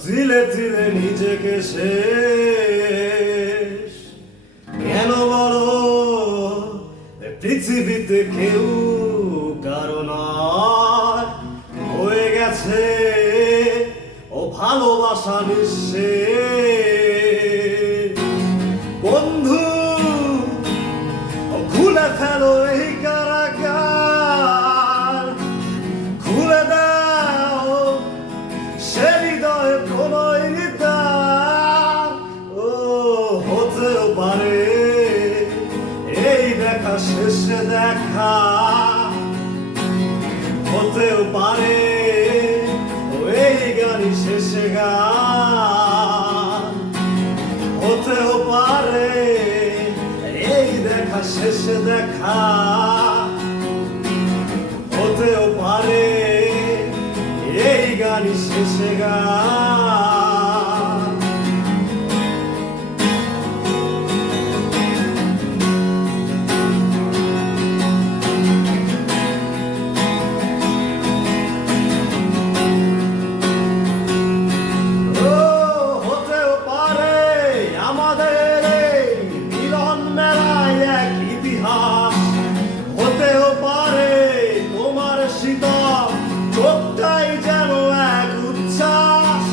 তিলে তিলে নিজেকে শেষ কেন বলো পৃথিবীতে কেউ কারণ হয়ে গেছে ও ভালোবাসা নিঃশেষ বন্ধু খুলে ফেলো এই কারাগার খুলে দাও সে হৃদয়ে প্রণয়ের দ্বার ও হতেও পারে এই দেখা শেষে দেখা হতেও পারে এই গানই শেষে গান হতেও পারে এই দেখা শেষে দেখা হতেও পারে এই গানই শেষে গান হতেও পারে আমাদের মিলন মেলায় এক ইতিহাস হতেও পারে তোমার শীতল চোখটাই যেন এক উচ্ছ্বাস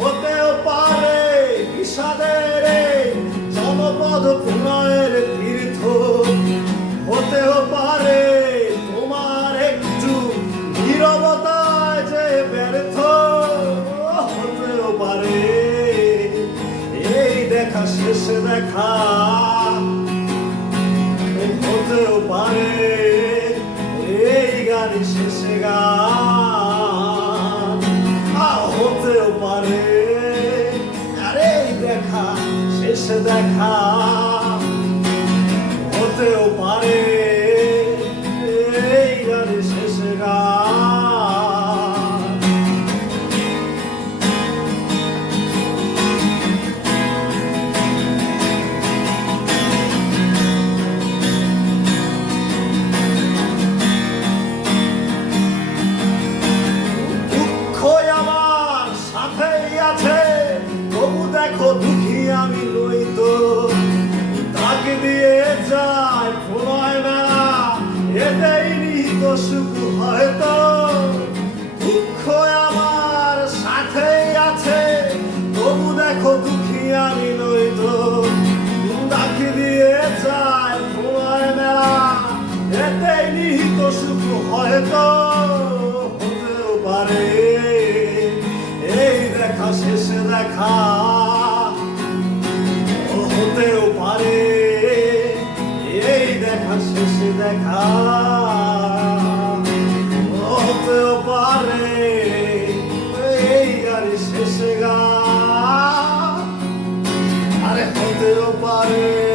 হতেও পারে বিষাদের জনপদ প্রণয়ের তীর্থ হতেও পারে তোমার একটু নীরবতায় যে ব্যর্থ হতেও পারে এই দেখা শেষে দেখা হতেও পারে এই গানই শেষে গান হতেও পারে আরে দেখা শেষে দেখা হতেও পারে এই গানই শেষে গান তবু দেখো দুঃখী আমি নই তো তাকে দিয়ে যায় প্রণয় মেলা এটাই নিহিত সুখ হয়তো দুঃখ আমার সাথেই আছে তবু দেখো দুঃখী আমি নই তো তাকে দিয়ে যায় প্রণয় মেলা এটাই নিহিত সুখ হয়তো হতেও পারে এই দেখা শেষে দেখা হতেও পারে এই দেখা শেষে দেখা হতেও পারে এই গাড়ি শেষে গা আরে হতেও পারে